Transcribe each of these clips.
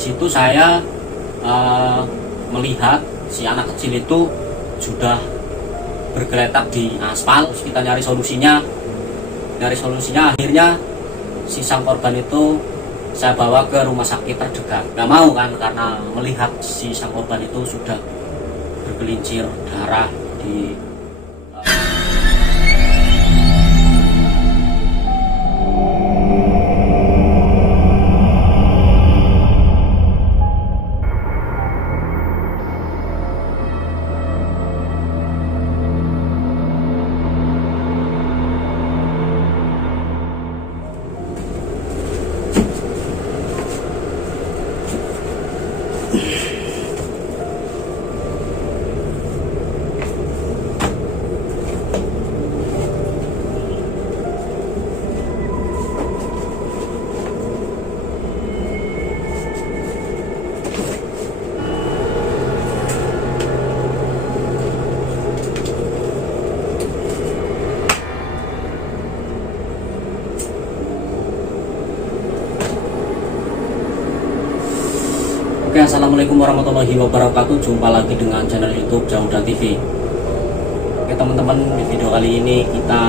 situ saya melihat si anak kecil itu sudah bergeletak di aspal. Terus kita nyari solusinya, akhirnya si sang korban itu saya bawa ke rumah sakit terdekat. Nggak mau kan, karena melihat si sang korban itu sudah bergelincir darah di Oke, assalamualaikum warahmatullahi wabarakatuh. Jumpa lagi dengan channel YouTube Jauda TV. Oke teman-teman, di video kali ini kita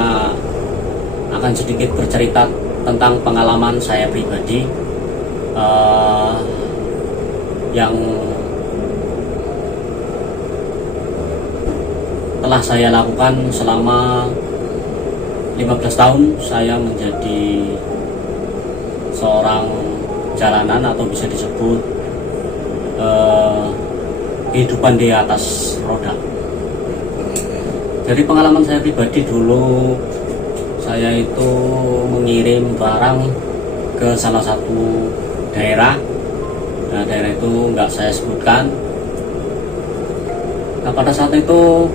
akan sedikit bercerita tentang pengalaman saya pribadi yang telah saya lakukan selama 15 tahun saya menjadi seorang jalanan, atau bisa disebut kehidupan di atas roda. Dari pengalaman saya pribadi, dulu saya itu mengirim barang ke salah satu daerah. Nah, daerah itu nggak saya sebutkan. Nah, pada saat itu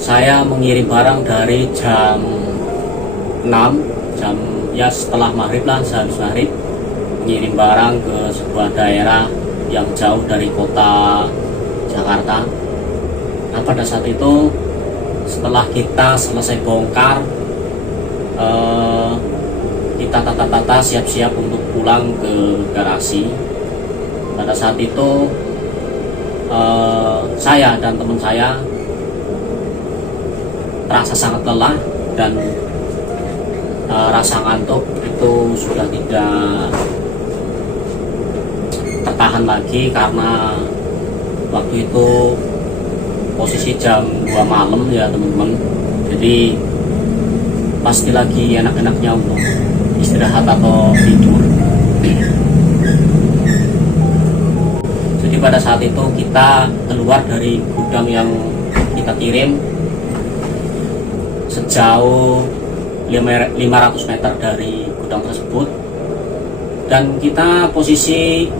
saya mengirim barang dari jam 6, ya setelah maghrib lah, sehabis maghrib, mengirim barang ke sebuah daerah yang jauh dari kota Jakarta. Nah, pada saat itu setelah kita selesai bongkar, kita tata-tata siap-siap untuk pulang ke garasi. Pada saat itu saya dan teman saya terasa sangat lelah, dan rasa ngantuk itu sudah tidak tertahan lagi, karena waktu itu posisi jam 2 malam ya teman-teman. Jadi pasti lagi enak-enaknya untuk istirahat atau tidur. Jadi pada saat itu kita keluar dari gudang yang kita kirim sejauh 500 meter dari gudang tersebut, dan kita posisi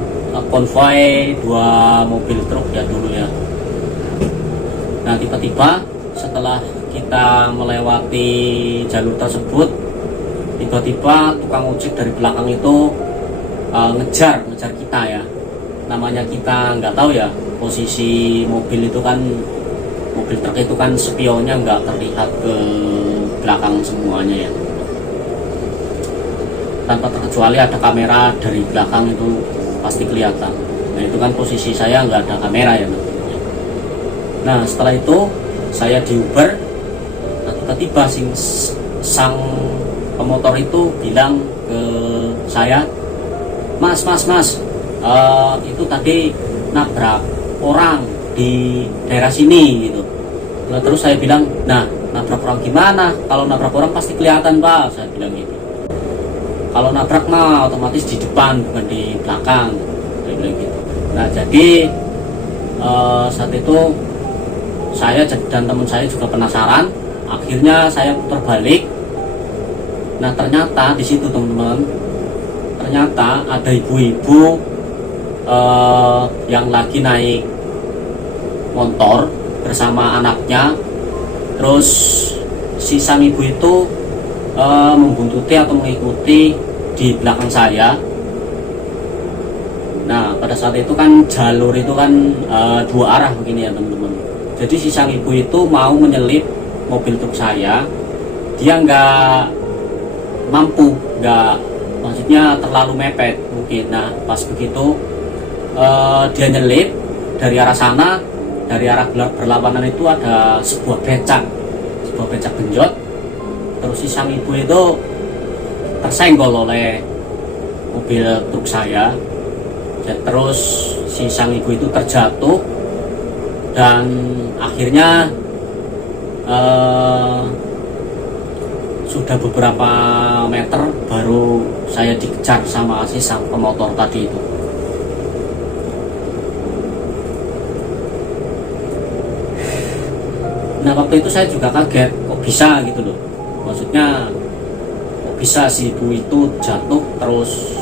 konvoy 2 mobil truk ya dulu ya. Nah, tiba-tiba setelah kita melewati jalur tersebut, tiba-tiba tukang ojek dari belakang itu ngejar kita ya. Namanya kita nggak tahu ya, posisi mobil itu kan, mobil truk itu kan spionnya nggak terlihat ke belakang semuanya ya, tanpa terkecuali ada kamera dari belakang itu pasti kelihatan. Nah, itu kan posisi saya nggak ada kamera ya. Nah, setelah itu saya di Uber. Nah, tiba-tiba sang pemotor itu bilang ke saya, Mas, itu tadi nabrak orang di daerah sini gitu. Nah, terus saya bilang, nah, nabrak orang gimana? Kalau nabrak orang pasti kelihatan, Pak, saya bilang gitu. Kalau nabrak mah otomatis di depan, bukan di belakang, saya bilang gitu. Nah, jadi saat itu saya dan teman saya juga penasaran. Akhirnya saya putar balik. Nah, ternyata di situ teman-teman, ternyata ada ibu-ibu yang lagi naik motor bersama anaknya. Terus si sang ibu itu membuntuti atau mengikuti di belakang saya. Nah, pada saat itu kan jalur itu kan 2 arah begini ya teman-teman. Jadi si sang ibu itu mau menyelip mobil truk saya, dia nggak mampu, nggak maksudnya terlalu mepet mungkin. Nah pas begitu dia nyelip dari arah sana, dari arah berlawanan itu ada sebuah becak genjot. Terus si sang ibu itu tersenggol oleh mobil truk saya. Terus si sang ibu itu terjatuh dan akhirnya sudah beberapa meter baru saya dikejar sama si sang pemotor tadi itu. Nah waktu itu saya juga kaget, kok bisa gitu loh, maksudnya kok bisa si ibu itu jatuh terus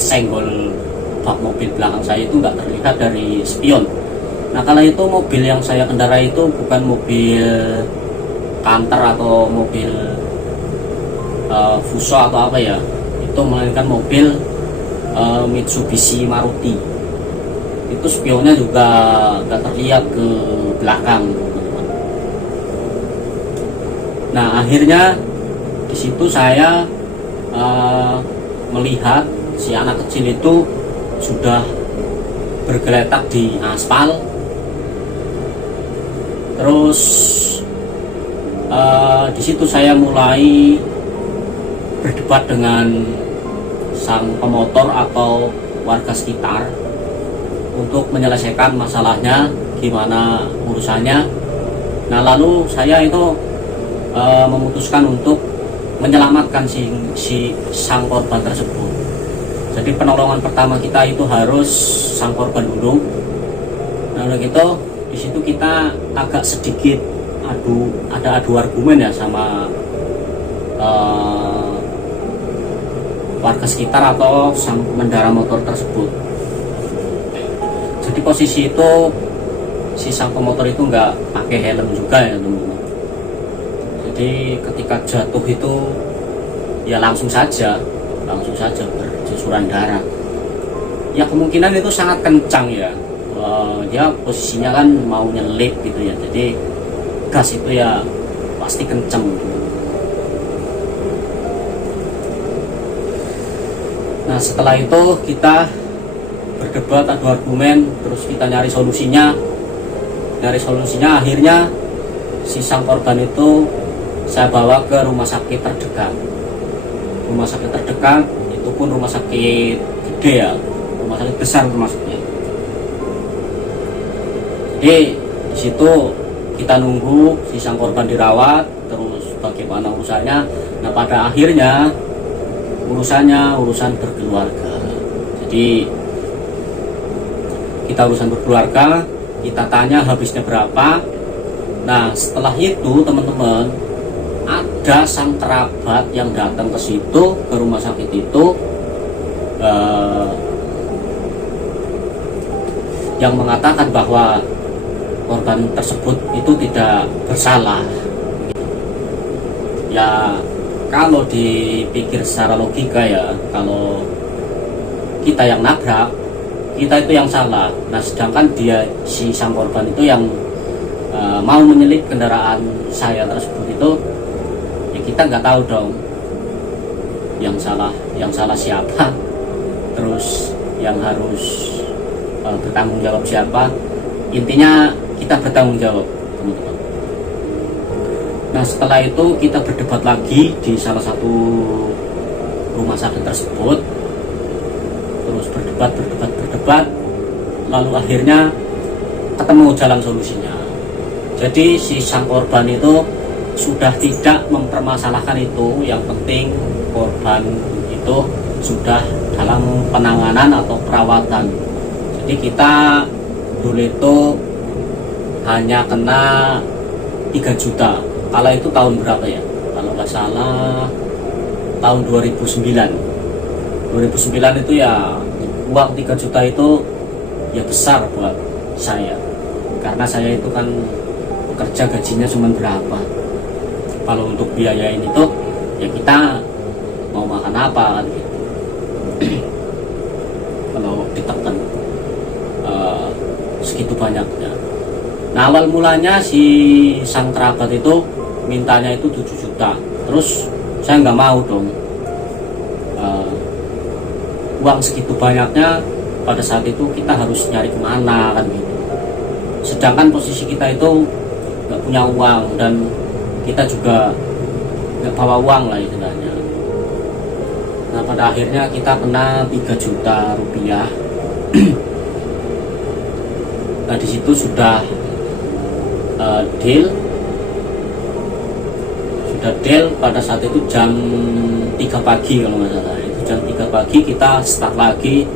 kesenggol bak mobil belakang saya itu nggak terlihat dari spion. Nah kala itu mobil yang saya kendarai itu bukan mobil Canter atau mobil Fuso atau apa ya, itu melainkan mobil Mitsubishi Maruti. Itu spionnya juga nggak terlihat ke belakang. Nah akhirnya di situ saya melihat si anak kecil itu sudah bergeletak di aspal. Terus di situ saya mulai berdebat dengan sang pemotor atau warga sekitar untuk menyelesaikan masalahnya, gimana urusannya. Nah lalu saya itu memutuskan untuk menyelamatkan si sang korban tersebut. Jadi penolongan pertama kita itu harus sang korban dulu. Nah udah gitu di situ kita agak sedikit ada adu argumen ya sama warga sekitar atau sang pengendara motor tersebut. Jadi posisi itu si sang pemotor itu nggak pakai helm juga ya teman-teman. Jadi ketika jatuh itu ya langsung saja bercucuran darah. Ya kemungkinan itu sangat kencang ya. Dia posisinya kan mau nyelip gitu ya. Jadi gas itu ya pasti kencang. Nah setelah itu kita berdebat, adu argumen, terus kita nyari solusinya. Akhirnya si sang korban itu saya bawa ke rumah sakit terdekat. Rumah sakit terdekat itu pun rumah sakit gede ya, rumah sakit besar termasuknya. Jadi di situ kita nunggu si sang korban dirawat, terus bagaimana urusannya. Nah pada akhirnya urusan berkeluarga. Jadi kita urusan berkeluarga, kita tanya habisnya berapa. Nah setelah itu teman-teman, ada sang kerabat yang datang ke situ, ke rumah sakit itu, yang mengatakan bahwa korban tersebut itu tidak bersalah. Ya kalau dipikir secara logika ya, kalau kita yang nabrak, kita itu yang salah. Nah sedangkan si sang korban itu yang mau menyelip kendaraan saya tersebut itu, ya kita nggak tahu dong yang salah siapa, terus yang harus bertanggung jawab siapa. Intinya kita bertanggung jawab, teman-teman. Nah setelah itu kita berdebat lagi di salah satu rumah sakit tersebut, terus berdebat, lalu akhirnya ketemu jalan solusinya. Jadi si sang korban itu sudah tidak mempermasalahkan itu, yang penting korban itu sudah dalam penanganan atau perawatan. Jadi kita dulu itu hanya kena 3 juta. Kala itu tahun berapa ya? Kalau nggak salah tahun 2009 itu ya, uang 3 juta itu ya besar buat saya, karena saya itu kan kerja gajinya cuma berapa. Kalau untuk biaya ini tuh ya kita mau makan apa kan gitu. Kalau ditekan segitu banyaknya. Nah awal mulanya si sang kerabat itu mintanya itu 7 juta. Terus saya nggak mau dong, uang segitu banyaknya, pada saat itu kita harus nyari kemana kan gitu. Sedangkan posisi kita itu nggak punya uang dan kita juga nggak bawa uang lah istilahnya. Nah pada akhirnya kita kena 3 juta rupiah. Nah di situ sudah deal pada saat itu jam 3 pagi kalau nggak salah. Itu jam 3 pagi kita start lagi,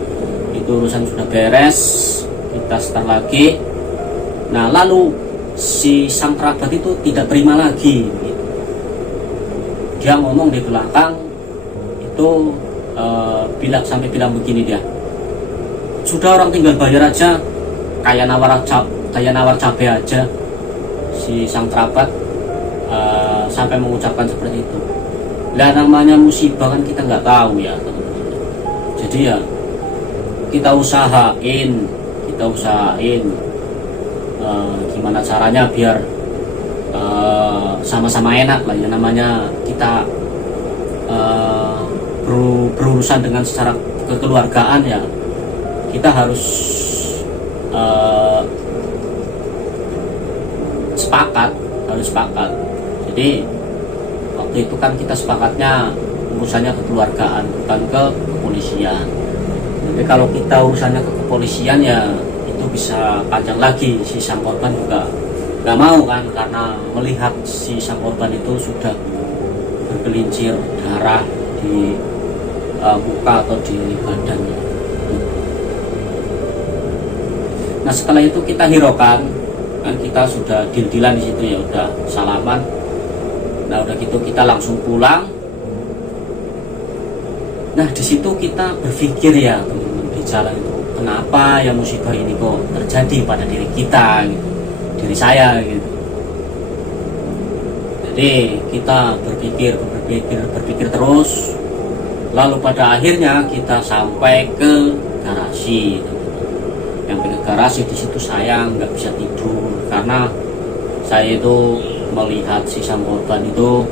itu urusan sudah beres, kita start lagi. Nah lalu si sang kerabat itu tidak terima lagi gitu. Dia ngomong di belakang itu sampai bilang begini, dia sudah orang tinggal bayar aja, kayak nawar cabai aja. Si sang kerabat sampai mengucapkan seperti itu. Lah namanya musibah kan kita nggak tahu ya teman-teman. Jadi ya kita usahain gimana caranya biar sama-sama enak lah ya, namanya kita berurusan dengan secara kekeluargaan ya, kita harus sepakat. Jadi waktu itu kan kita sepakatnya urusannya kekeluargaan, bukan ke kepolisian. Jadi kalau kita urusannya ke kepolisian ya itu bisa panjang lagi. Si sang korban juga nggak mau kan, karena melihat si sang korban itu sudah bergelincir darah di muka atau di badannya. Nah setelah itu kita hiraukan, kan kita sudah deal-dealan di situ ya, udah salaman. Nah udah gitu kita langsung pulang. Nah di situ kita berpikir ya teman-teman, di jalan itu kenapa ya musibah ini kok terjadi pada diri kita gitu, diri saya gitu. Jadi kita berpikir terus, lalu pada akhirnya kita sampai ke garasi. Sampai ke garasi, di situ saya nggak bisa tidur karena saya itu melihat si sang korban itu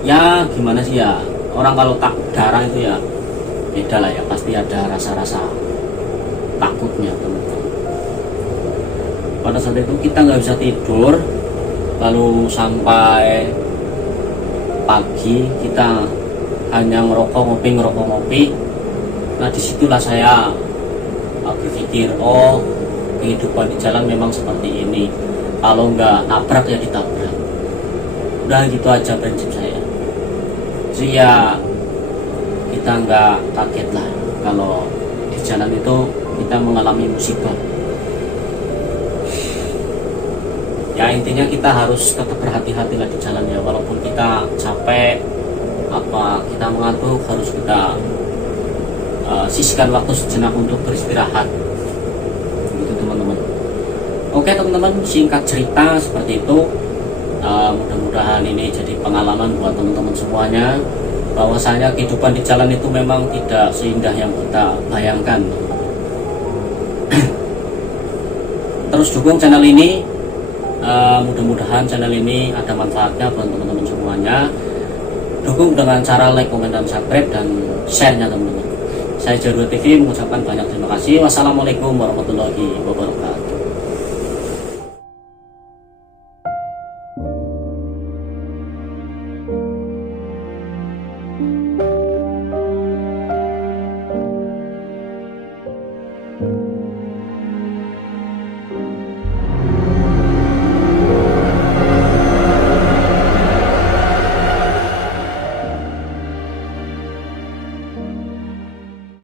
ya gimana sih ya, orang kalau tak darah itu ya beda lah ya, pasti ada rasa-rasa takutnya teman-teman. Pada saat itu kita nggak bisa tidur, lalu sampai pagi kita hanya ngerokok ngopi. Nah disitulah saya berpikir, oh kehidupan di jalan memang seperti ini, kalau nggak nabrak ya ditabrak. Udah gitu aja prinsip saya. Jadi ya kita nggak kaget lah kalau di jalan itu kita mengalami musibah. Ya intinya kita harus tetap berhati-hati lah di jalan ya, walaupun kita capek kita mengantuk, harus kita sisihkan waktu sejenak untuk beristirahat gitu teman-teman. Oke teman-teman, singkat cerita seperti itu. Mudah-mudahan ini jadi pengalaman buat teman-teman semuanya, bahwasanya kehidupan di jalan itu memang tidak seindah yang kita bayangkan. Terus dukung channel ini, mudah-mudahan channel ini ada manfaatnya buat teman-teman semuanya. Dukung dengan cara like, komen, dan subscribe, dan share-nya teman-teman. Saya Jarwo TV mengucapkan banyak terima kasih. Wassalamualaikum warahmatullahi wabarakatuh. Thank you.